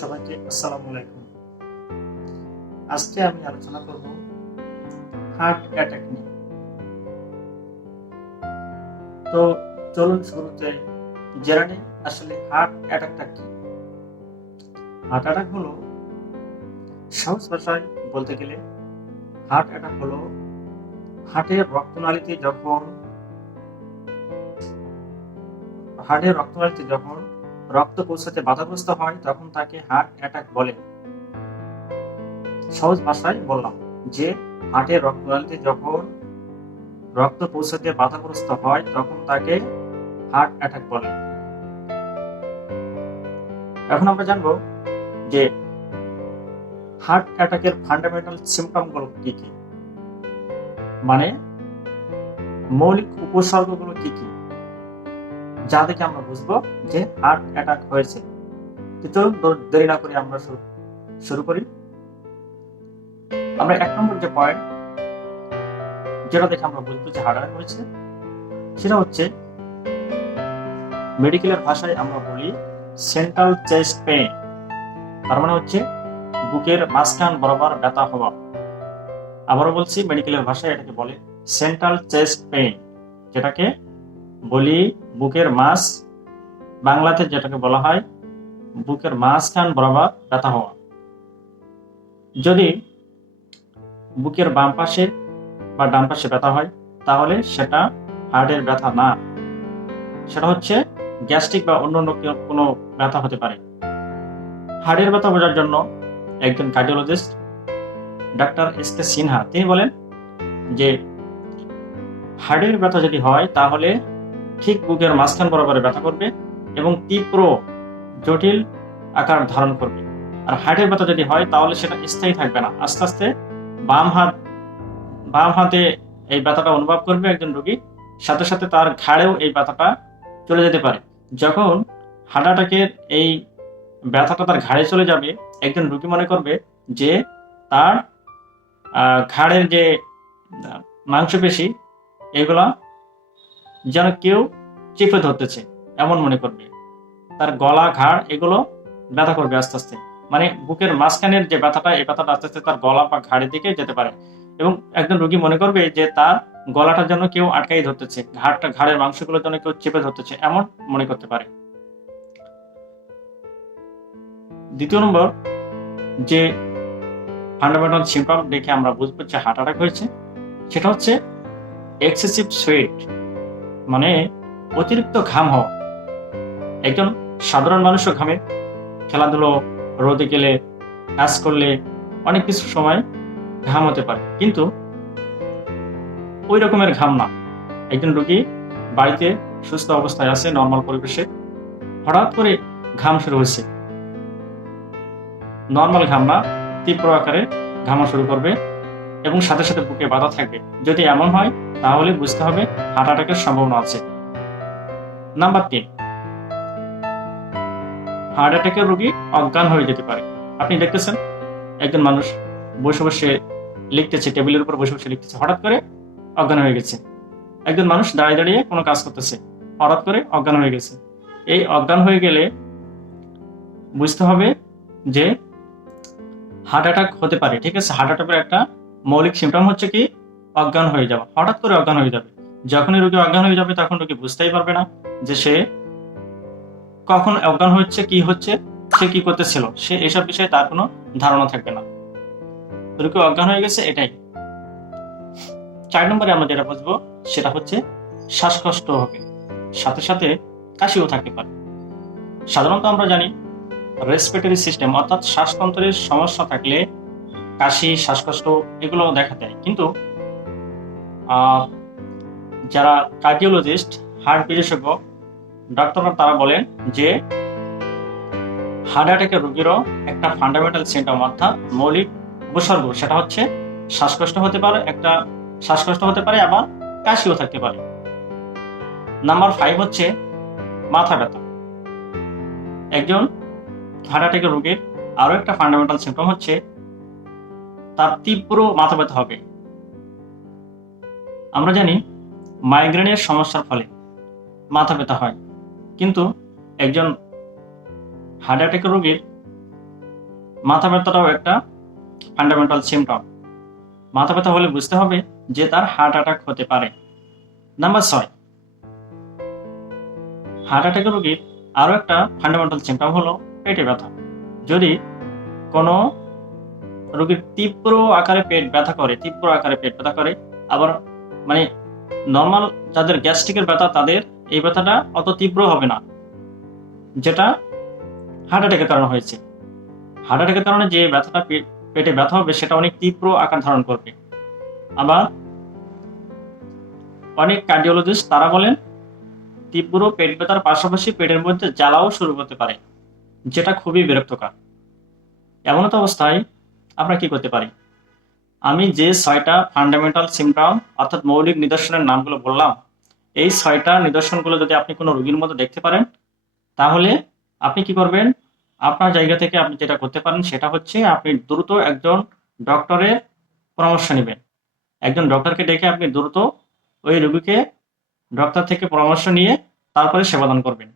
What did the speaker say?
সবাইকে আসসালামু আলাইকুম। আজকে আমি আলোচনা করব হার্ট অ্যাটাক নিয়ে। তো চলুন শুরুতে জেনে নিই আসলে হার্ট অ্যাটাকটা কি। হার্ট অ্যাটাক হলো, সহজ ভাষায় বলতে গেলে, হার্ট অ্যাটাক হলো হার্টের রক্তনালীতে যখন রক্ত পৌঁছাতে বাধাগ্রস্ত হয় তখন তাকে হার্ট অ্যাটাক বলে। সহজ ভাষায় বললাম যে হার্টের রক্তনালীতে যখন রক্ত পৌঁছাতে বাধাগ্রস্ত হয় তখন তাকে হার্ট অ্যাটাক বলে। এখন আমরা জানবো যে হার্ট অ্যাটাকের ফান্ডামেন্টাল সিম্পটমগুলো কি কি, মানে মৌলিক উপসর্গগুলো কি কি, যা দেখে আমরা বুঝবো যে হার্ট অ্যাটাক হয়েছে। চলুন দেরি না করে আমরা শুরু করি। আমরা 1 নম্বর যে পয়েন্ট যেটা দেখে আমরা বুঝবো যে হার্ট অ্যাটাক হয়েছে সেটা হচ্ছে, মেডিকেলের ভাষায় আমরা বলি সেন্ট্রাল চেস্ট পেইন। তার মানে হচ্ছে বুকের মাঝখান বরাবর ব্যথা হওয়া। আবারও বলছি, মেডিকেলের ভাষায় এটাকে বলে সেন্ট্রাল চেস্ট পেইন, যেটাকে বলি বুকের মাঝ, বাংলাতে যেটাকে বলা হয় বুকের মাঝখান বরাবর ব্যথা হওয়া। যদি বুকের বাম পাশে বা ডান পাশে ব্যথা হয় তাহলে সেটা হার্টের ব্যথা না, সেটা হচ্ছে গ্যাস্ট্রিক বা অন্য কোনো ব্যথা হতে পারে। হার্টের ব্যথা বোঝার জন্য একজন কার্ডিওলজিস্ট ডাক্তার এস.কে. সিনহা তিনি বলেন যে হার্টের ব্যথা যদি হয় তাহলে ঠিক বুকের মাঝখান বরাবর ব্যথা করবে এবং তীব্র জটিল আকার ধারণ করবে। আর হার্টের ব্যথা যদি হয় তাহলে সেটা স্থায়ী থাকবে না, আস্তে আস্তে বাম হাতে এই ব্যথাটা অনুভব করবে একজন রোগী, সাথে সাথে তার ঘাড়েও এই ব্যথাটা চলে যেতে পারে। যখন হার্ট অ্যাটাকের এই ব্যথাটা তার ঘাড়ে চলে যাবে, একজন রোগী মনে করবে যে তার ঘাড়ের যে মাংসপেশি এগুলা যেন কেউ চেপে ধরতেছে এমন মনে করবে। তার গলা, ঘাড় এগুলো ব্যথা করবে আস্তে আস্তে, মানে বুকের মাঝখানের যে ব্যথাটা, এই ব্যথাটা আস্তে আস্তে তার গলা বা ঘাড়ের দিকে যেতে পারে এবং একজন রোগী মনে করবে যে তার গলাটা যেন কেউ আটকাই ধরতেছে, ঘাড়ের মাংসগুলো যেন কেউ চেপে ধরতেছে, এমন মনে করতে পারে। দ্বিতীয় নম্বর যে ফান্ডামেন্টাল সিম্পটম দেখে আমরা বুঝবো যে হার্ট অ্যাটাক হয়েছে সেটা হচ্ছে এক্সেসিভ সোয়েট, মানে অতিরিক্ত ঘাম হওয়া। একজন সাধারণ মানুষও ঘামে, খেলাধুলো, রোদে গেলে, কাজ করলে অনেক কিছু সময় ঘাম হতে পারে, কিন্তু ওই রকমের ঘাম না। একজন রোগী বাড়িতে সুস্থ অবস্থায় আছে, নর্মাল পরিবেশে, হঠাৎ করে ঘাম শুরু হয়েছে, নর্মাল ঘাম না, তীব্র আকারে ঘামা শুরু করবে এবং সাথে সাথে বুকে ব্যথা থাকবে। যদি এমন হয় তাহলে বুঝতে হবে হার্ট অ্যাটাকের সম্ভাবনা আছে। নাম্বার 3, হার্ট অ্যাটাকের রোগী অজ্ঞান হয়ে যেতে পারে। আপনি দেখতেছেন একজন মানুষ বসে বসে লিখতেছে, টেবিলের উপর বসে বসে লিখতেছে, হঠাৎ করে অজ্ঞান হয়ে গেছে। একজন মানুষ দাঁড়িয়ে দাঁড়িয়ে কোনো কাজ করতেছে, হঠাৎ করে অজ্ঞান হয়ে গেছে। এই অজ্ঞান হয়ে গেলে বুঝতে হবে যে হার্ট অ্যাটাক হতে পারে। ঠিক আছে, হার্ট অ্যাটাকের একটা মৌলিক সিমটম হচ্ছে কি, অজ্ঞান হয়ে যাওয়া। হঠাৎ করে অজ্ঞান হয়ে যাবে, যখনই রোগী অজ্ঞান হয়ে যাবে তখন রোগী বুঝতেই পারবে না যে সে কখন অজ্ঞান হচ্ছে, কি হচ্ছে, সে কি করতেছিল, সে এসব বিষয়ে তার কোনো ধারণা থাকবে না, রোগী অজ্ঞান হয়ে গেছে, এটাই। 4 নম্বরে আমরা যেটা বুঝবো সেটা হচ্ছে শ্বাসকষ্ট হবে, সাথে সাথে কাশিও থাকতে পারে। সাধারণত আমরা জানি রেসপিরেটরি সিস্টেম অর্থাৎ শ্বাসতন্ত্রের সমস্যা থাকলে কাশি, শ্বাসকষ্ট এগুলো দেখা দেয়, কিন্তু যারা কার্ডিওলজিস্ট, হার্ট বিশেষজ্ঞ ডাক্তাররা তারা বলেন যে হার্ট অ্যাটাকের রোগীরও একটা ফান্ডামেন্টাল সিমটম অর্থাৎ মৌলিক উপসর্গ, সেটা হচ্ছে শ্বাসকষ্ট হতে পারে, আবার কাশিও থাকতে পারে। নাম্বার 5 হচ্ছে মাথা ব্যথা। একজন হার্ট অ্যাটাকের রোগীর আরো একটা ফান্ডামেন্টাল সিমটম হচ্ছে তার তীব্র মাথা ব্যথা হবে। আমরা জানি মাইগ্রেনের সমস্যার ফলে মাথা ব্যথা হয়, কিন্তু একজন হার্ট অ্যাটাকের রোগীর মাথা ব্যথাটাও একটা ফান্ডামেন্টাল সিমটম। মাথা ব্যথা হলে বুঝতে হবে যে তার হার্ট অ্যাটাক হতে পারে। নাম্বার 6, হার্ট অ্যাটাকের রোগীর আরো একটা ফান্ডামেন্টাল সিমটম হলো পেটে ব্যথা। যদি কোনো রোগীর তীব্র আকারে পেট ব্যথা করে, আবার মানে নর্মাল যাদের গ্যাস্ট্রিকের ব্যথা তাদের এই ব্যথাটা অত তীব্র হবে না, যেটা হার্ট অ্যাটাকের কারণে হয়েছে। হার্ট অ্যাটাকের কারণে যে ব্যথাটা পেটে ব্যথা হবে সেটা অনেক তীব্র আকার ধারণ করবে। আবার অনেক কার্ডিওলজিস্ট তারা বলেন তীব্র পেট ব্যথার পাশাপাশি পেটের মধ্যে জ্বালাও শুরু হতে পারে, যেটা খুবই বিরক্তকর। এমন অবস্থায় আমরা কি করতে পারি? আমি যে 6টা ফান্ডামেন্টাল সিমটম অর্থাৎ মৌলিক নিদর্শনের নামগুলো বললাম, এই 6টা নিদর্শনগুলো যদি আপনি কোনো রোগীর মধ্যে দেখতে পারেন, তাহলে আপনি কি করবেন? আপনার জায়গা থেকে আপনি যেটা করতে পারেন সেটা হচ্ছে আপনি দ্রুত একজন ডক্টরের পরামর্শ নেবেন। একজন ডক্টরকে ডেকে আপনি দ্রুত ওই রোগীকে ডক্টর থেকে পরামর্শ নিয়ে তারপরে সেবাদান করবেন।